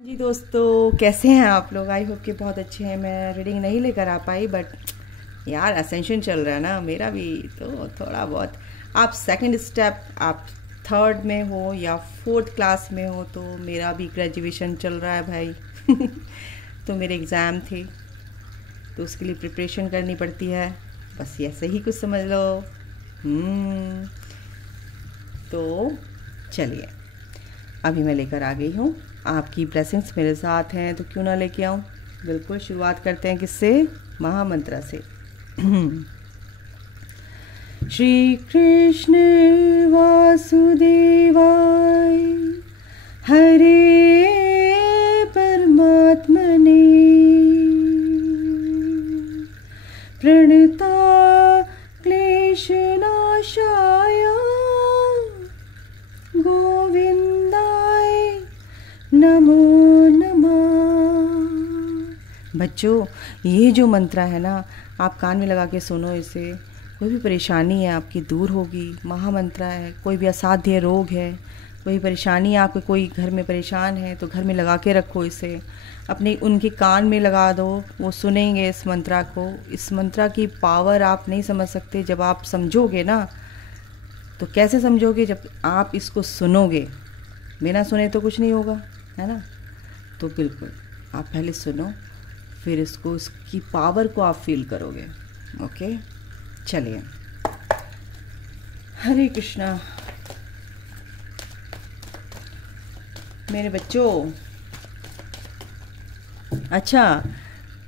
जी दोस्तों, कैसे हैं आप लोग? आई होप कि बहुत अच्छे हैं। मैं रीडिंग नहीं लेकर आ पाई, बट यार असेंशन चल रहा है ना मेरा भी, तो थोड़ा बहुत। आप सेकंड स्टेप, आप थर्ड में हो या फोर्थ क्लास में हो, तो मेरा भी ग्रेजुएशन चल रहा है भाई। तो मेरे एग्ज़ाम थे, तो उसके लिए प्रिपरेशन करनी पड़ती है, बस ऐसे ही कुछ समझ लो। हम्म, तो चलिए, अभी मैं लेकर आ गई हूँ। आपकी ब्लेसिंग्स मेरे साथ हैं, तो क्यों ना लेके आऊँ। बिल्कुल, शुरुआत करते हैं किससे? महामंत्र से। श्री कृष्ण वासुदेवाय हरे परमात्मने प्रणता क्लेशनाशाय गोविंदाय नमो नमः। बच्चों, ये जो मंत्र है ना, आप कान में लगा के सुनो इसे। कोई भी परेशानी है आपकी दूर होगी। महामंत्र है। कोई भी असाध्य रोग है, कोई परेशानी है आपके, कोई घर में परेशान है, तो घर में लगा के रखो इसे। अपने उनके कान में लगा दो, वो सुनेंगे इस मंत्रा को। इस मंत्रा की पावर आप नहीं समझ सकते। जब आप समझोगे ना, तो कैसे समझोगे? जब आप इसको सुनोगे। बिना सुने तो कुछ नहीं होगा, है ना? तो बिल्कुल, आप पहले सुनो, फिर इसकी पावर को आप फील करोगे। ओके, चलिए। हरे कृष्णा। मेरे बच्चों, अच्छा,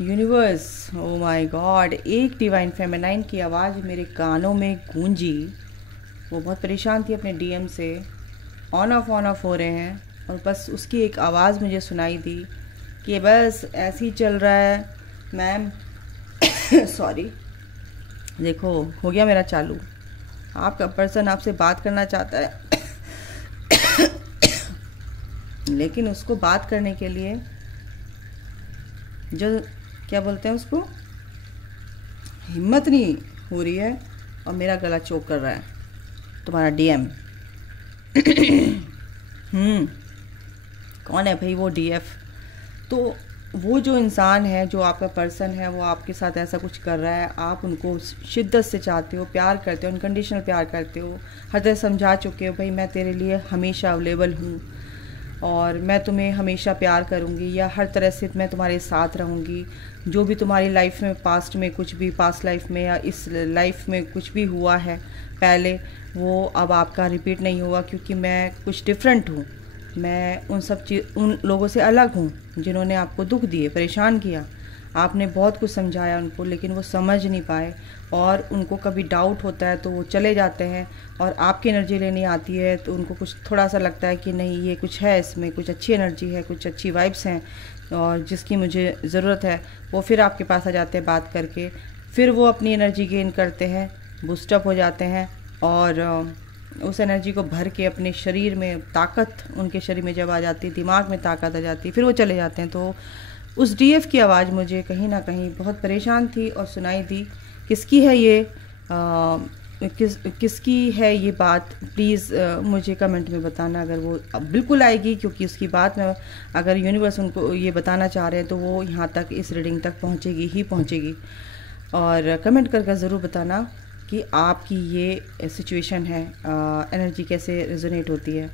यूनिवर्स, ओ माय गॉड, एक डिवाइन फेमिनाइन की आवाज़ मेरे कानों में गूंजी। वो बहुत परेशान थी अपने डीएम से, ऑन ऑफ हो रहे हैं, और बस उसकी एक आवाज़ मुझे सुनाई दी कि बस ऐसे ही चल रहा है मैम। सॉरी, देखो हो गया मेरा चालू। आपका पर्सन आपसे बात करना चाहता है, लेकिन उसको बात करने के लिए जो क्या बोलते हैं उसको, हिम्मत नहीं हो रही है, और मेरा गला चोक कर रहा है तुम्हारा डीएम। कौन है भाई वो डीएफ? तो वो जो इंसान है, जो आपका पर्सन है, वो आपके साथ ऐसा कुछ कर रहा है। आप उनको शिद्दत से चाहते हो, प्यार करते हो, अनकंडीशनल प्यार करते हो। हर तरह समझा चुके हो भाई मैं तेरे लिए हमेशा अवेलेबल हूँ, और मैं तुम्हें हमेशा प्यार करूँगी, या हर तरह से मैं तुम्हारे साथ रहूँगी। जो भी तुम्हारी लाइफ में पास्ट में कुछ भी, पास्ट लाइफ में या इस लाइफ में कुछ भी हुआ है पहले, वो अब आपका रिपीट नहीं होगा, क्योंकि मैं कुछ डिफरेंट हूँ। मैं उन लोगों से अलग हूँ जिन्होंने आपको दुख दिए, परेशान किया। आपने बहुत कुछ समझाया उनको, लेकिन वो समझ नहीं पाए, और उनको कभी डाउट होता है तो वो चले जाते हैं, और आपकी एनर्जी लेनी आती है तो उनको कुछ थोड़ा सा लगता है कि नहीं, ये कुछ है, इसमें कुछ अच्छी एनर्जी है, कुछ अच्छी वाइब्स हैं, और जिसकी मुझे ज़रूरत है। वो फिर आपके पास आ जाते हैं बात करके, फिर वो अपनी एनर्जी गेन करते हैं, बूस्टअप हो जाते हैं, और उस एनर्जी को भर के अपने शरीर में ताकत, उनके शरीर में जब आ जाती है, दिमाग में ताकत आ जाती है, फिर वो चले जाते हैं। तो उस डीएफ की आवाज़ मुझे कहीं ना कहीं बहुत परेशान थी और सुनाई दी। किसकी है ये, किसकी है ये बात? प्लीज़ मुझे कमेंट में बताना, अगर वो बिल्कुल आएगी, क्योंकि उसकी बात में अगर यूनिवर्स उनको ये बताना चाह रहे हैं तो वो यहाँ तक, इस रीडिंग तक पहुँचेगी ही पहुँचेगी। और कमेंट करके ज़रूर बताना कि आपकी ये सिचुएशन है, एनर्जी कैसे रेजोनेट होती है।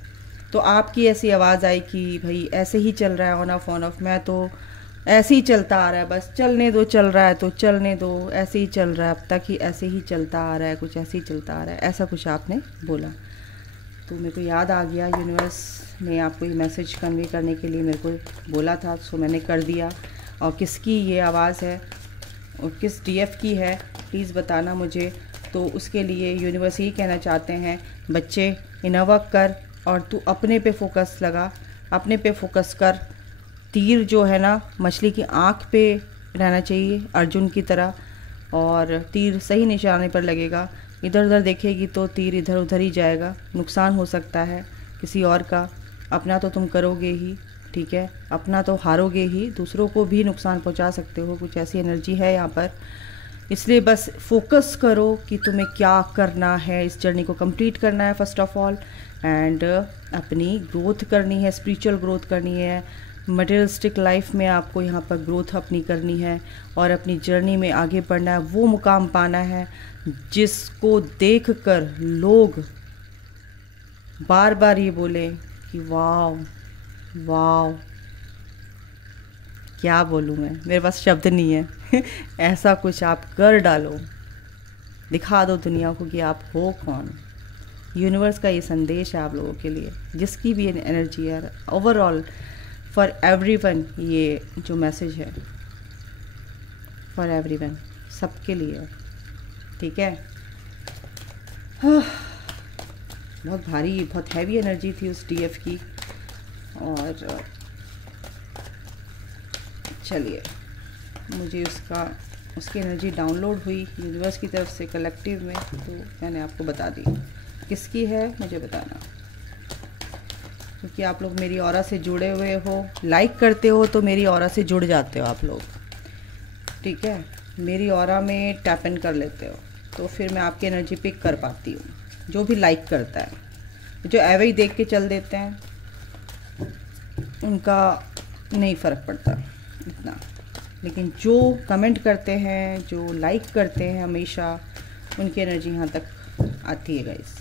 तो आपकी ऐसी आवाज़ आई कि भाई ऐसे ही चल रहा है, ऑन ऑफ, मैं तो ऐसे ही चलता आ रहा है, बस चलने दो, चल रहा है तो चलने दो, ऐसे ही चल रहा है, अब तक ही ऐसे ही चलता आ रहा है, कुछ ऐसे ही चलता आ रहा है, ऐसा कुछ आपने बोला। तो मेरे को याद आ गया, यूनिवर्स ने आपको ये मैसेज कन्वे करने के लिए मेरे को बोला था, सो मैंने कर दिया। और किसकी ये आवाज़ है और किस डीएफ की है, प्लीज़ बताना मुझे। तो उसके लिए यूनिवर्स ही कहना चाहते हैं, बच्चे इनर वर्क कर, और तू अपने पे फोकस लगा, अपने पे फोकस कर। तीर जो है ना, मछली की आँख पे रहना चाहिए, अर्जुन की तरह, और तीर सही निशाने पर लगेगा। इधर उधर देखेगी तो तीर इधर उधर ही जाएगा, नुकसान हो सकता है किसी और का। अपना तो तुम करोगे ही, ठीक है, अपना तो हारोगे ही, दूसरों को भी नुकसान पहुंचा सकते हो। कुछ ऐसी एनर्जी है यहाँ पर, इसलिए बस फोकस करो कि तुम्हें क्या करना है। इस जर्नी को कंप्लीट करना है फर्स्ट ऑफ ऑल, एंड अपनी ग्रोथ करनी है, स्पिरिचुअल ग्रोथ करनी है, मटेरियलिस्टिक लाइफ में आपको यहाँ पर ग्रोथ अपनी करनी है और अपनी जर्नी में आगे बढ़ना है, वो मुकाम पाना है जिसको देखकर लोग बार बार ये बोले कि वाव वाव। क्या बोलूँ मैं, मेरे पास शब्द नहीं है ऐसा कुछ आप कर डालो, दिखा दो दुनिया को कि आप हो कौन। यूनिवर्स का ये संदेश है आप लोगों के लिए, जिसकी भी एनर्जी है, ओवरऑल फॉर एवरीवन, ये जो मैसेज है फॉर एवरीवन, सबके लिए है, ठीक है। बहुत भारी, बहुत हैवी एनर्जी थी उस डीएफ की। और चलिए, मुझे उसकी एनर्जी डाउनलोड हुई यूनिवर्स की तरफ से कलेक्टिव में, तो मैंने आपको बता दी। किसकी है मुझे बताना, क्योंकि आप लोग मेरी ऑरा से जुड़े हुए हो, लाइक करते हो तो मेरी ऑरा से जुड़ जाते हो आप लोग, ठीक है। मेरी ऑरा में टैप इन कर लेते हो तो फिर मैं आपकी एनर्जी पिक कर पाती हूँ। जो भी लाइक करता है, जो एवे ही देख के चल देते हैं उनका नहीं फ़र्क पड़ता इतना, लेकिन जो कमेंट करते हैं, जो लाइक करते हैं हमेशा, उनकी एनर्जी यहाँ तक आती है गाइस।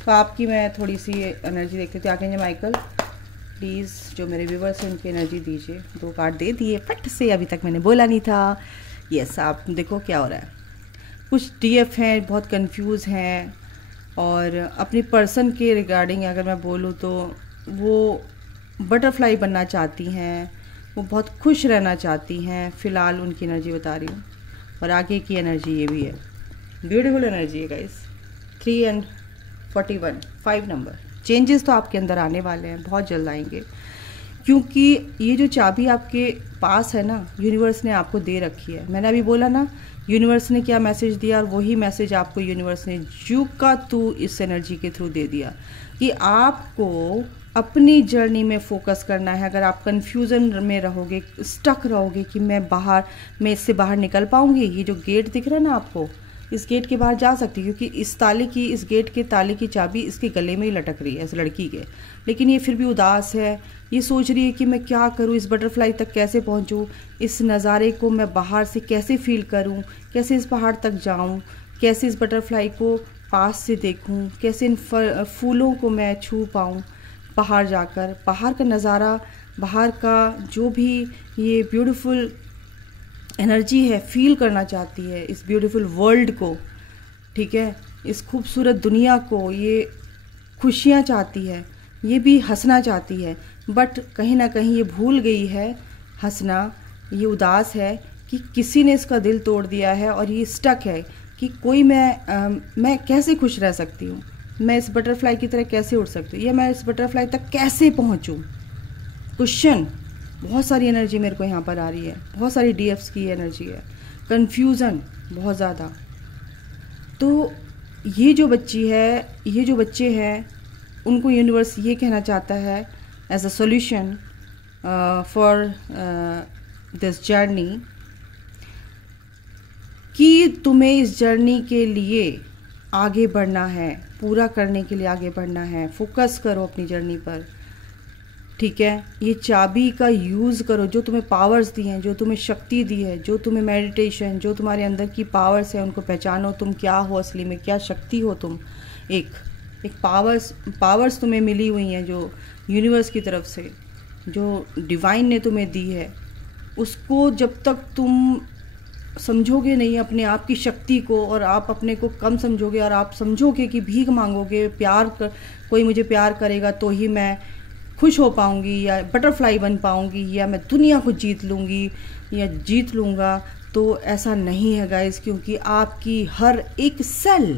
तो आपकी मैं थोड़ी सी एनर्जी देख लेती हूँ। आगे माइकल प्लीज़, जो मेरे व्यूवर्स हैं उनकी एनर्जी दीजिए। 2 कार्ड दे दिए फट से, अभी तक मैंने बोला नहीं था। यस, आप देखो क्या हो रहा है। कुछ डीएफ हैं बहुत कंफ्यूज हैं, और अपनी पर्सन के रिगार्डिंग अगर मैं बोलूँ तो वो बटरफ्लाई बनना चाहती हैं, वो बहुत खुश रहना चाहती हैं। फ़िलहाल उनकी एनर्जी बता रही हूँ, और आगे की एनर्जी ये भी है, ब्यूटीफुल एनर्जी है गाइस। 3 and 41, 5 number. चेंजेस तो आपके अंदर आने वाले हैं, बहुत जल्द आएंगे, क्योंकि ये जो चाबी आपके पास है ना, यूनिवर्स ने आपको दे रखी है। मैंने अभी बोला ना, यूनिवर्स ने क्या मैसेज दिया, और वही मैसेज आपको यूनिवर्स ने जू का तू इस एनर्जी के थ्रू दे दिया कि आपको अपनी जर्नी में फोकस करना है। अगर आप कंफ्यूजन में रहोगे, स्टक रहोगे कि मैं इससे बाहर निकल पाऊंगी, ये जो गेट दिख रहा है ना आपको, इस गेट के बाहर जा सकती, क्योंकि इस गेट के ताले की चाबी इसके गले में ही लटक रही है, इस लड़की के। लेकिन ये फिर भी उदास है, ये सोच रही है कि मैं क्या करूँ, इस बटरफ्लाई तक कैसे पहुँचूँ, इस नज़ारे को मैं बाहर से कैसे फील करूँ, कैसे इस पहाड़ तक जाऊँ, कैसे इस बटरफ्लाई को पास से देखूँ, कैसे इन फूलों को मैं छू पाऊँ बाहर जाकर। बाहर का नज़ारा, बाहर का जो भी ये ब्यूटीफुल एनर्जी है, फील करना चाहती है इस ब्यूटीफुल वर्ल्ड को, ठीक है, इस खूबसूरत दुनिया को। ये खुशियाँ चाहती है, ये भी हंसना चाहती है, बट कहीं ना कहीं ये भूल गई है हंसना। ये उदास है कि किसी ने इसका दिल तोड़ दिया है, और ये स्टक है कि कोई मैं कैसे खुश रह सकती हूँ, मैं इस बटरफ्लाई की तरह कैसे उड़ सकती हूँ, या मैं इस बटरफ्लाई तक कैसे पहुँचूँ। क्वेश्चन, बहुत सारी एनर्जी मेरे को यहाँ पर आ रही है, बहुत सारी डीएफ्स की एनर्जी है, कंफ्यूजन बहुत ज़्यादा। तो ये जो बच्चे हैं उनको यूनिवर्स ये कहना चाहता है as a solution for this journey, कि तुम्हें इस जर्नी के लिए आगे बढ़ना है, पूरा करने के लिए आगे बढ़ना है। फोकस करो अपनी जर्नी पर, ठीक है। ये चाबी का यूज़ करो, जो तुम्हें पावर्स दी हैं, जो तुम्हें शक्ति दी है, जो तुम्हें मेडिटेशन, जो तुम्हारे अंदर की पावर्स है, उनको पहचानो। तुम क्या हो असली में, क्या शक्ति हो तुम। एक पावर्स तुम्हें मिली हुई हैं जो यूनिवर्स की तरफ से, जो डिवाइन ने तुम्हें दी है। उसको जब तक तुम समझोगे नहीं अपने आप की शक्ति को, और आप अपने को कम समझोगे, और आप समझोगे कि भीख मांगोगे, कोई मुझे प्यार करेगा तो ही मैं खुश हो पाऊंगी, या बटरफ्लाई बन पाऊंगी, या मैं दुनिया को जीत लूँगी या जीत लूँगा, तो ऐसा नहीं है गाइस। क्योंकि आपकी हर एक सेल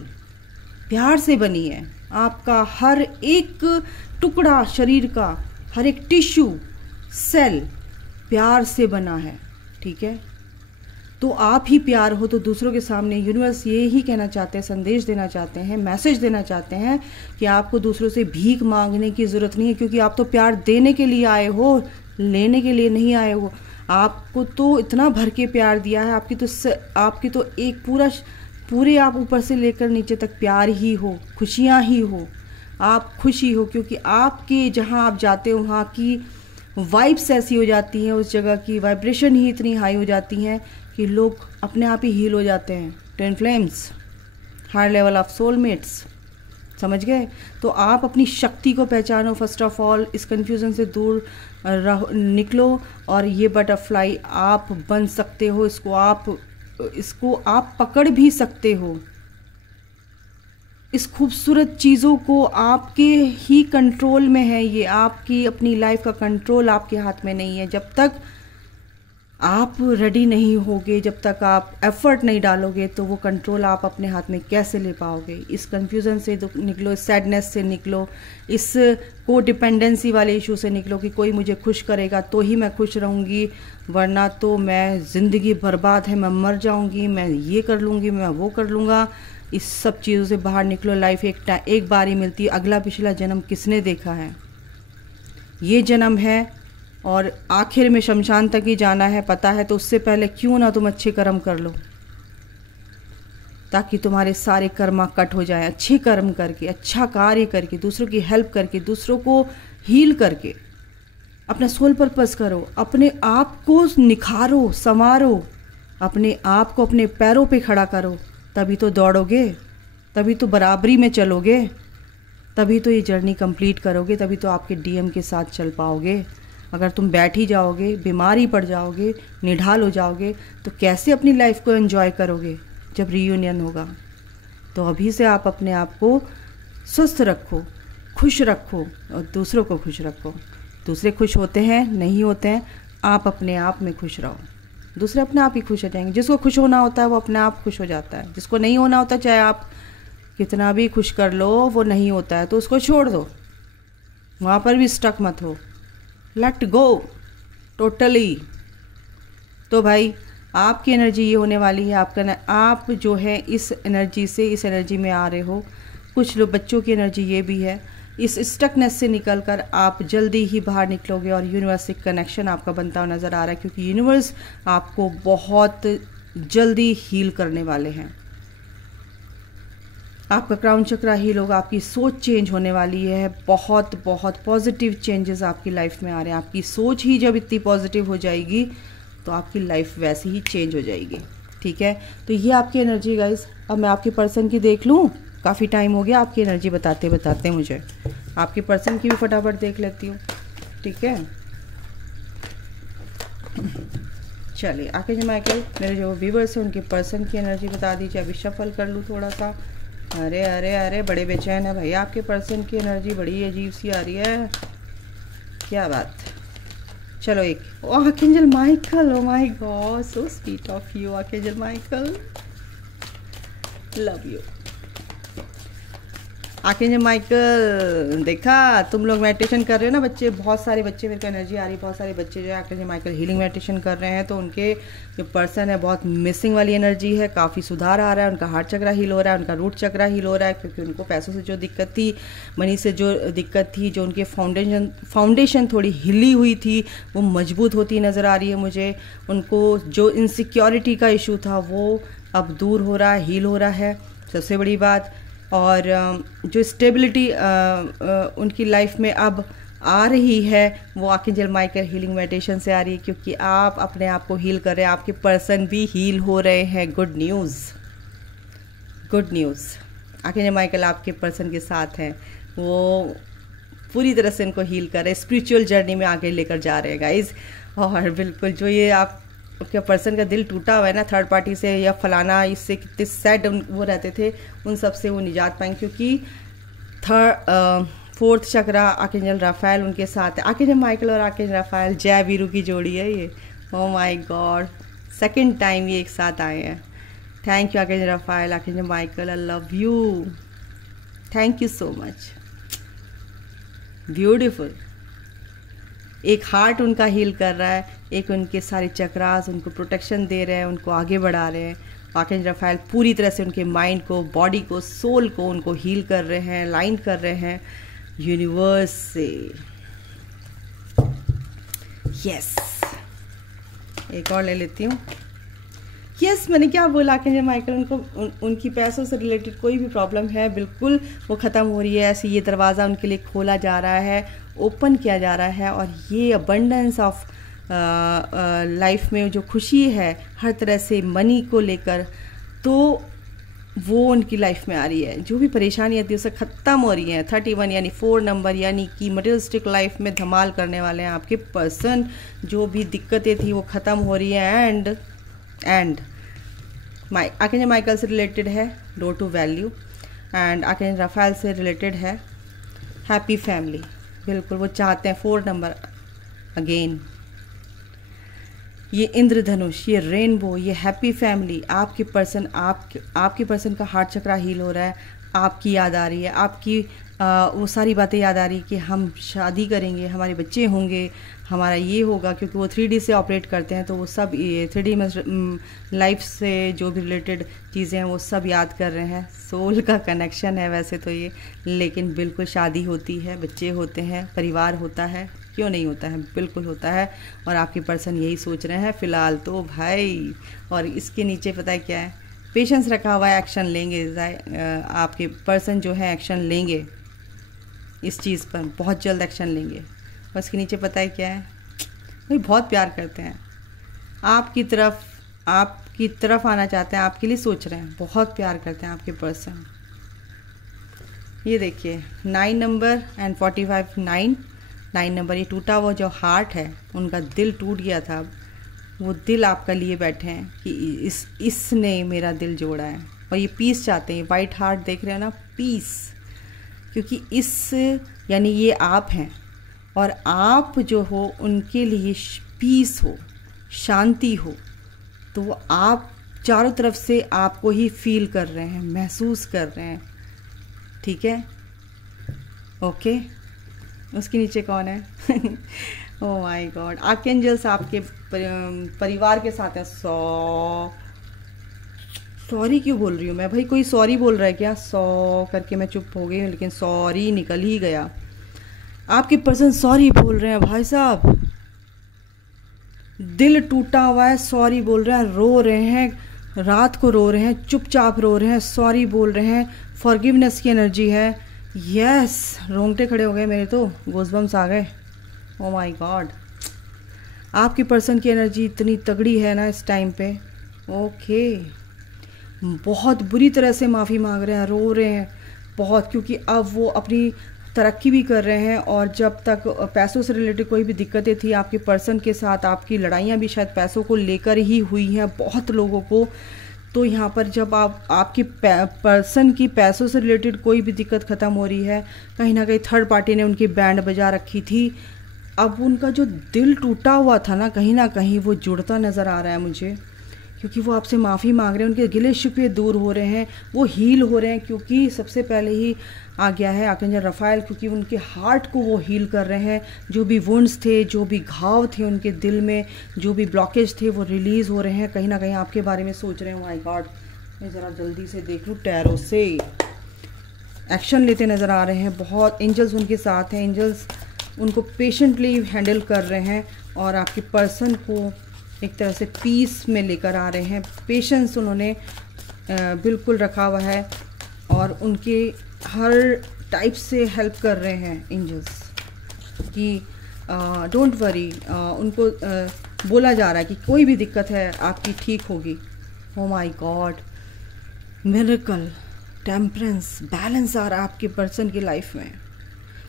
प्यार से बनी है, आपका हर एक टुकड़ा शरीर का, हर एक टिश्यू सेल प्यार से बना है, ठीक है। तो आप ही प्यार हो, तो दूसरों के सामने यूनिवर्स ये ही कहना चाहते हैं, संदेश देना चाहते हैं, मैसेज देना चाहते हैं कि आपको दूसरों से भीख मांगने की ज़रूरत नहीं है, क्योंकि आप तो प्यार देने के लिए आए हो, लेने के लिए नहीं आए हो। आपको तो इतना भर के प्यार दिया है, आपकी तो एक पूरे आप ऊपर से लेकर नीचे तक प्यार ही हो, खुशियाँ ही हो। आप खुशी हो, क्योंकि आपके जहाँ आप जाते हो वहाँ की वाइब्स ऐसी हो जाती हैं, उस जगह की वाइब्रेशन ही इतनी हाई हो जाती हैं कि लोग अपने आप ही हील हो जाते हैं। Twin flames, higher level of soulmates, समझ गए? तो आप अपनी शक्ति को पहचानो फर्स्ट ऑफ ऑल, इस कन्फ्यूज़न से दूर निकलो, और ये बटरफ्लाई आप बन सकते हो, इसको आप पकड़ भी सकते हो। इस खूबसूरत चीज़ों को आपके ही कंट्रोल में है, ये आपकी अपनी लाइफ का कंट्रोल आपके हाथ में नहीं है। जब तक आप रेडी नहीं होगे, जब तक आप एफर्ट नहीं डालोगे, तो वो कंट्रोल आप अपने हाथ में कैसे ले पाओगे? इस कंफ्यूजन से निकलो, इस सैडनेस से निकलो, इस को डिपेंडेंसी वाले इशू से निकलो कि कोई मुझे खुश करेगा तो ही मैं खुश रहूँगी, वरना तो मैं ज़िंदगी बर्बाद है, मैं मर जाऊँगी, मैं ये कर लूँगी, मैं वो कर लूँगा। इस सब चीज़ों से बाहर निकलो। लाइफ एक बार ही मिलती है, अगला पिछला जन्म किसने देखा है? ये जन्म है और आखिर में शमशान तक ही जाना है, पता है, तो उससे पहले क्यों ना तुम अच्छे कर्म कर लो, ताकि तुम्हारे सारे कर्मा कट हो जाए। अच्छे कर्म करके, अच्छा कार्य करके, दूसरों की हेल्प करके, दूसरों को हील करके अपना सोल पर्पस करो, अपने आप को निखारो, संवारो, अपने आप को अपने पैरों पे खड़ा करो, तभी तो दौड़ोगे, तभी तो बराबरी में चलोगे, तभी तो ये जर्नी कंप्लीट करोगे, तभी तो आपके डीएम के साथ चल पाओगे। अगर तुम बैठ ही जाओगे, बीमार ही पड़ जाओगे, निढाल हो जाओगे, तो कैसे अपनी लाइफ को एंजॉय करोगे जब रीयूनियन होगा? तो अभी से आप अपने आप को स्वस्थ रखो, खुश रखो और दूसरों को खुश रखो। दूसरे खुश होते हैं, नहीं होते हैं, आप अपने आप में खुश रहो, दूसरे अपने आप ही खुश हो जाएंगे। जिसको खुश होना होता है वो अपने आप खुश हो जाता है, जिसको नहीं होना होता, चाहे आप कितना भी खुश कर लो, वो नहीं होता है तो उसको छोड़ दो, वहाँ पर भी स्टक मत हो, लेट गो टोटली। तो भाई आपकी एनर्जी ये होने वाली है, आप जो है इस एनर्जी से, इस एनर्जी में आ रहे हो। कुछ लोग बच्चों की एनर्जी ये भी है, इस स्टकनेस से निकलकर आप जल्दी ही बाहर निकलोगे और यूनिवर्स से कनेक्शन आपका बनता हुआ नज़र आ रहा है, क्योंकि यूनिवर्स आपको बहुत जल्दी हील करने वाले हैं। आपका क्राउन चक्रा हील होगा, आपकी सोच चेंज होने वाली है, बहुत बहुत पॉजिटिव चेंजेस आपकी लाइफ में आ रहे हैं। आपकी सोच ही जब इतनी पॉजिटिव हो जाएगी तो आपकी लाइफ वैसे ही चेंज हो जाएगी। ठीक है, तो ये आपकी एनर्जी गाइस। अब मैं आपके पर्सन की देख लूँ, काफ़ी टाइम हो गया आपकी एनर्जी बताते बताते, मुझे आपके पर्सन की भी फटाफट देख लेती हूँ। ठीक है, चलिए आके जो माइकल, मेरे जो व्यूवर्स हैं उनके पर्सन की एनर्जी बता दीजिए। अभी शफल कर लूँ थोड़ा सा। अरे अरे अरे, बड़े बेचैन है भाई, आपके पर्सन की एनर्जी बड़ी अजीब सी आ रही है, क्या बात। चलो एक, oh archangel Michael, oh my God, so sweet of you archangel Michael, love you archangel Michael. देखा, तुम लोग मेडिटेशन कर रहे हो ना बच्चे, बहुत सारे बच्चे, मेरे को एनर्जी आ रही है, बहुत सारे बच्चे जो है आर्कएंजल माइकल हीलिंग मेडिटेशन कर रहे हैं, तो उनके जो पर्सन है बहुत मिसिंग वाली एनर्जी है, काफ़ी सुधार आ रहा है, उनका हार्ट चक्रा हील हो रहा है, उनका रूट चक्रा हील हो रहा है, क्योंकि उनको पैसों से जो दिक्कत थी, मनी से जो दिक्कत थी, जो उनके फाउंडेशन थोड़ी हिली हुई थी, वो मजबूत होती नज़र आ रही है मुझे। उनको जो इनसिक्योरिटी का इशू था वो अब दूर हो रहा है, हील हो रहा है, सबसे बड़ी बात। और जो स्टेबिलिटी उनकी लाइफ में अब आ रही है, वो आर्कएंजल माइकल हीलिंग मेडिटेशन से आ रही है, क्योंकि आप अपने आप को हील कर रहे हैं, आपके पर्सन भी हील हो रहे हैं। Good news, good news. Archangel Michael आपके पर्सन के साथ हैं, वो पूरी तरह से इनको हील कर रहे हैं, स्पिरिचुअल जर्नी में आगे लेकर जा रहे हैं गाइज। और बिल्कुल जो ये आपके पर्सन का दिल टूटा हुआ है ना थर्ड पार्टी से या फलाना, इससे कितने सैड वो रहते थे, उन सब से वो निजात पाएंगे, क्योंकि फोर्थ चक्रा आर्कएंजल राफेल उनके साथ है। आर्कएंजल माइकल और आर्कएंजल राफेल जय वीरू की जोड़ी है ये। Oh my God, second time ये एक साथ आए हैं। Thank you archangel Raphael, archangel Michael, I love you, thank you so much, beautiful. एक हार्ट उनका हील कर रहा है, एक उनके सारे चक्रास उनको प्रोटेक्शन दे रहे हैं, उनको आगे बढ़ा रहे हैं। आर्कएंजल राफेल पूरी तरह से उनके माइंड को, बॉडी को, सोल को उनको हील कर रहे हैं, लाइन कर रहे हैं यूनिवर्स से। यस, एक और ले लेती हूँ। यस, मैंने क्या बोला कि माइकल उनको उनकी पैसों से रिलेटेड कोई भी प्रॉब्लम है बिल्कुल वो ख़त्म हो रही है। ऐसे ये दरवाज़ा उनके लिए खोला जा रहा है, ओपन किया जा रहा है, और ये अबंडेंस ऑफ लाइफ में जो खुशी है हर तरह से मनी को लेकर, तो वो उनकी लाइफ में आ रही है। जो भी परेशानी आती है उससे ख़त्म हो रही है। 31 यानी 4 नंबर, यानी कि मटेरियलिस्टिक लाइफ में धमाल करने वाले हैं आपके पर्सन। जो भी दिक्कतें थी वो ख़त्म हो रही है। एंड आर्कएंजल माइकल से रिलेटेड है door to value, and archangel Raphael से रिलेटेड है हैप्पी फैमिली। बिल्कुल वो चाहते हैं 4 नंबर अगेन। ये इंद्रधनुष, ये रेनबो, ये हैप्पी फैमिली। आपकी पर्सन का हार्ट चक्रा हील हो रहा है, आपकी याद आ रही है, आपकी वो सारी बातें याद आ रही है कि हम शादी करेंगे, हमारे बच्चे होंगे, हमारा ये होगा, क्योंकि वो 3D से ऑपरेट करते हैं, तो वो सब ये 3D में लाइफ से जो भी रिलेटेड चीज़ें हैं वो सब याद कर रहे हैं। सोल का कनेक्शन है वैसे तो ये, लेकिन बिल्कुल शादी होती है, बच्चे होते हैं, परिवार होता है, क्यों नहीं होता है, बिल्कुल होता है। और आपके पर्सन यही सोच रहे हैं फ़िलहाल तो भाई। और इसके नीचे पता है क्या है, पेशेंस रखा हुआ है, एक्शन लेंगे। आपके पर्सन जो है एक्शन लेंगे इस चीज़ पर, बहुत जल्द एक्शन लेंगे। और इसके नीचे पता है क्या है, भाई बहुत प्यार करते हैं आपकी तरफ आना चाहते हैं, आपके लिए सोच रहे हैं, बहुत प्यार करते हैं आपके पर्सन। ये देखिए 9 नंबर एंड 45 9 नंबर, ये टूटा हुआ जो हार्ट है, उनका दिल टूट गया था, वो दिल आपका लिए बैठे हैं कि इसने मेरा दिल जोड़ा है। और ये पीस चाहते हैं, वाइट हार्ट देख रहे हैं ना, पीस। क्योंकि यानी ये आप हैं, और आप जो हो उनके लिए पीस हो, शांति हो, तो वो आप चारों तरफ से आपको ही फील कर रहे हैं, महसूस कर रहे हैं। ठीक है, ओके। उसके नीचे कौन है? ओह माय गॉड, आर्कएंजल्स आपके परिवार के साथ है। सॉरी क्यों बोल रही हूँ मैं भाई, कोई सॉरी बोल रहा है क्या? करके मैं चुप हो गई, लेकिन सॉरी निकल ही गया। आपके पर्सन सॉरी बोल रहे हैं भाई साहब, दिल टूटा हुआ है, सॉरी बोल रहे हैं, रो रहे हैं, रात को रो रहे हैं, चुपचाप रो रहे हैं, सॉरी बोल रहे हैं, फॉरगिवनेस की एनर्जी है। यस, रोंगटे खड़े हो गए मेरे, तो गोज़बम्स आ गए। ओ माय गॉड, आपकी पर्सन की एनर्जी इतनी तगड़ी है ना इस टाइम पे। ओके, बहुत बुरी तरह से माफ़ी मांग रहे हैं, रो रहे हैं बहुत, क्योंकि अब वो अपनी तरक्की भी कर रहे हैं। और जब तक पैसों से रिलेटेड कोई भी दिक्कतें थी आपके पर्सन के साथ, आपकी लड़ाइयाँ भी शायद पैसों को लेकर ही हुई हैं बहुत लोगों को। तो यहाँ पर जब आपकी पर्सन की पैसों से रिलेटेड कोई भी दिक्कत ख़त्म हो रही है, कहीं ना कहीं थर्ड पार्टी ने उनकी बैंड बजा रखी थी। अब उनका जो दिल टूटा हुआ था ना कहीं वो जुड़ता नज़र आ रहा है मुझे, क्योंकि वो आपसे माफ़ी मांग रहे हैं, उनके गिले शिकवे दूर हो रहे हैं, वो हील हो रहे हैं। क्योंकि सबसे पहले ही आ गया है आर्कएंजल राफेल, क्योंकि उनके हार्ट को वो हील कर रहे हैं। जो भी वुंड्स थे, जो भी घाव थे उनके दिल में, जो भी ब्लॉकेज थे, वो रिलीज़ हो रहे हैं। कहीं ना कहीं आपके बारे में सोच रहे हैं। माय गॉड, मैं ज़रा जल्दी से देख लूँ, टैरो से एक्शन लेते नज़र आ रहे हैं। बहुत एंजल्स उनके साथ हैं, एंजल्स उनको पेशेंटली हैंडल कर रहे हैं, और आपके पर्सन को एक तरह से पीस में लेकर आ रहे हैं। पेशेंस उन्होंने बिल्कुल रखा हुआ है, और उनके हर टाइप से हेल्प कर रहे हैं एंजल्स कि डोंट वरी। उनको बोला जा रहा है कि कोई भी दिक्कत है आपकी ठीक होगी। Oh my God, miracle, temperance, balance आ रहा है आपके पर्सन की लाइफ में।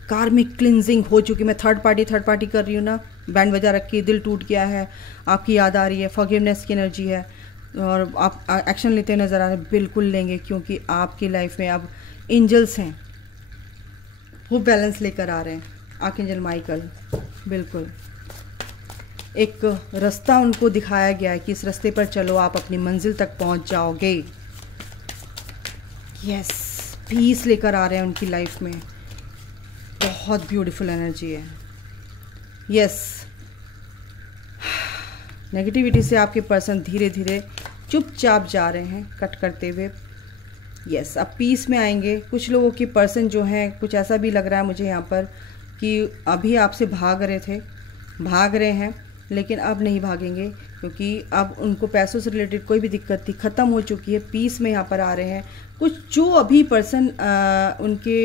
कार्मिक क्लिनजिंग हो चुकी। मैं थर्ड पार्टी कर रही हूँ ना, बैंड बजा रखी है, दिल टूट गया है, आपकी याद आ रही है, फॉरगिवनेस की एनर्जी है, और आप एक्शन लेते नज़र आ रहे हैं। बिल्कुल लेंगे, क्योंकि आपकी लाइफ में अब एंजल्स हैं, वो बैलेंस लेकर आ रहे हैं। आर्कएंजल माइकल बिल्कुल एक रास्ता उनको दिखाया गया है कि इस रास्ते पर चलो, आप अपनी मंजिल तक पहुंच जाओगे। यस, पीस लेकर आ रहे हैं उनकी लाइफ में, बहुत ब्यूटीफुल एनर्जी है। यस, नेगेटिविटी से आपके पर्सन धीरे धीरे चुपचाप जा रहे हैं, कट करते हुए। यस, अब पीस में आएंगे। कुछ लोगों की पर्सन जो हैं, कुछ ऐसा भी लग रहा है मुझे यहाँ पर कि अभी आपसे भाग रहे हैं, लेकिन अब नहीं भागेंगे, क्योंकि अब उनको पैसों से रिलेटेड कोई भी दिक्कत थी ख़त्म हो चुकी है, पीस में यहाँ पर आ रहे हैं। कुछ जो अभी पर्सन उनके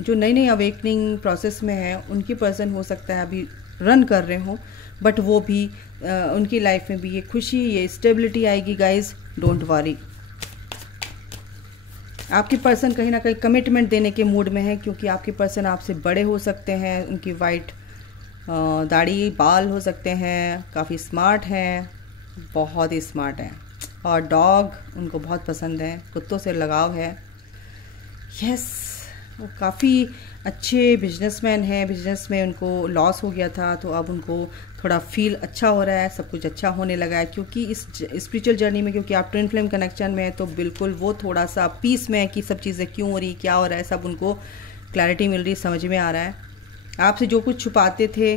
जो नई नई अवेकनिंग प्रोसेस में है, उनके पर्सन हो सकता है अभी रन कर रहे हों, बट वो भी उनकी लाइफ में भी ये खुशी, ये स्टेबिलिटी आएगी गाइज, डोंट वरी। आपके पर्सन कहीं ना कहीं कमिटमेंट देने के मूड में है, क्योंकि आपके पर्सन आपसे बड़े हो सकते हैं, उनकी वाइट दाढ़ी बाल हो सकते हैं, काफ़ी स्मार्ट हैं, बहुत ही स्मार्ट हैं, और डॉग उनको बहुत पसंद है, कुत्तों से लगाव है। यस, वो काफ़ी अच्छे बिजनेसमैन हैं, बिजनेस में उनको लॉस हो गया था तो अब उनको थोड़ा फील अच्छा हो रहा है, सब कुछ अच्छा होने लगा है, क्योंकि इस स्पिरिचुअल जर्नी में क्योंकि आप ट्विन फ्लेम कनेक्शन में है तो बिल्कुल वो थोड़ा सा पीस में है कि सब चीज़ें क्यों हो रही, क्या हो रहा है, सब उनको क्लैरिटी मिल रही, समझ में आ रहा है। आपसे जो कुछ छुपाते थे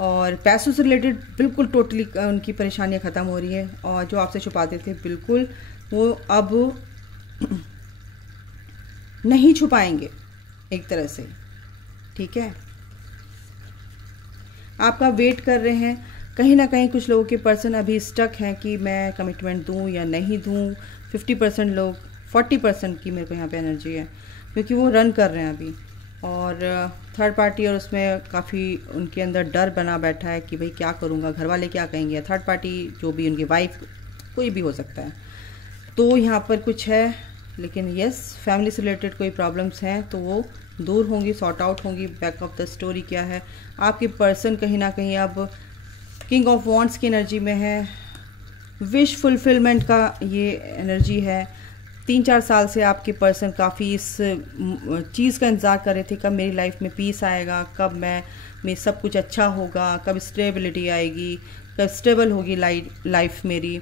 और पैसों से रिलेटेड बिल्कुल टोटली उनकी परेशानियां ख़त्म हो रही है, और जो आपसे छुपाते थे बिल्कुल वो अब नहीं छुपाएंगे एक तरह से, ठीक है। आपका वेट कर रहे हैं, कहीं ना कहीं कुछ लोगों के पर्सन अभी स्टक हैं कि मैं कमिटमेंट दूं या नहीं दूं। 50% लोग, 40% की मेरे को यहाँ पे एनर्जी है, क्योंकि वो रन कर रहे हैं अभी, और थर्ड पार्टी, और उसमें काफ़ी उनके अंदर डर बना बैठा है कि भाई क्या करूँगा, घर वाले क्या कहेंगे, थर्ड पार्टी जो भी उनकी वाइफ कोई भी हो सकता है। तो यहाँ पर कुछ है, लेकिन यस, फैमिली से रिलेटेड कोई प्रॉब्लम्स हैं तो वो दूर होंगी, सॉर्ट आउट होंगी। बैक ऑफ द स्टोरी क्या है, आपके पर्सन कहीं ना कहीं अब किंग ऑफ वॉन्ड्स की एनर्जी में है, विश फुलफिलमेंट का ये एनर्जी है। 3-4 साल से आपके पर्सन काफ़ी इस चीज़ का इंतज़ार कर रहे थे, कब मेरी लाइफ में पीस आएगा, कब मैं सब कुछ अच्छा होगा, कब स्टेबिलिटी आएगी, कब स्टेबल होगी लाइफ मेरी,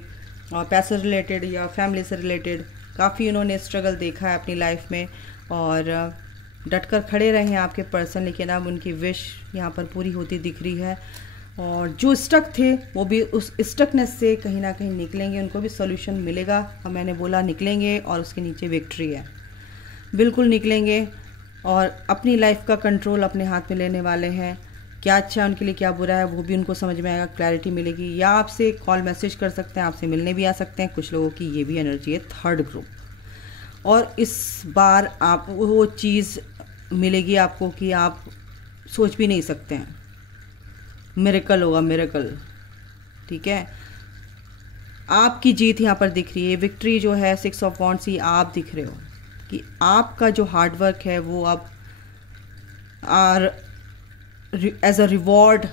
और पैसे रिलेटेड या फैमिली से रिलेटेड काफ़ी उन्होंने स्ट्रगल देखा है अपनी लाइफ में, और डटकर खड़े रहे हैं आपके पर्सन। लेकिन अब उनकी विश यहाँ पर पूरी होती दिख रही है, और जो स्टक थे वो भी उस स्टकनेस से कहीं ना कहीं निकलेंगे, उनको भी सॉल्यूशन मिलेगा। और मैंने बोला निकलेंगे, और उसके नीचे विक्ट्री है, बिल्कुल निकलेंगे, और अपनी लाइफ का कंट्रोल अपने हाथ में लेने वाले हैं। क्या अच्छा है उनके लिए, क्या बुरा है, वो भी उनको समझ में आएगा, क्लैरिटी मिलेगी। या आपसे कॉल मैसेज कर सकते हैं, आपसे मिलने भी आ सकते हैं। कुछ लोगों की ये भी एनर्जी है, थर्ड ग्रुप, और इस बार आप वो चीज़ मिलेगी आपको कि आप सोच भी नहीं सकते हैं, मिरेकल होगा, मिरेकल, ठीक है। आपकी जीत यहाँ पर दिख रही है, विक्ट्री जो है 6 ऑफ वॉन्ड्स ही आप दिख रहे हो कि आपका जो हार्डवर्क है वो अब एज अ रिवॉर्ड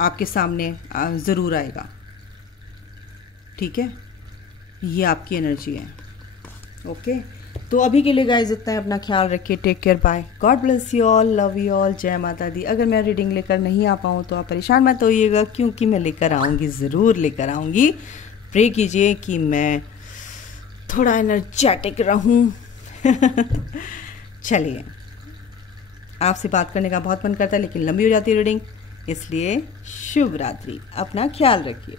आपके सामने ज़रूर आएगा, ठीक है। ये आपकी एनर्जी है, ओके। तो अभी के लिए गाइज इतना है, अपना ख्याल रखिए, take care, bye, God bless you all, love you all, जय माता दी। अगर मैं रीडिंग लेकर नहीं आ पाऊँ तो आप परेशान मत होइएगा, क्योंकि मैं लेकर आऊँगी, ज़रूर लेकर आऊँगी। प्रे कीजिए कि मैं थोड़ा एनर्जेटिक रहूँ। चलिए, आपसे बात करने का बहुत मन करता है लेकिन लंबी हो जाती है रीडिंग, इसलिए शुभ रात्रि, अपना ख्याल रखिए।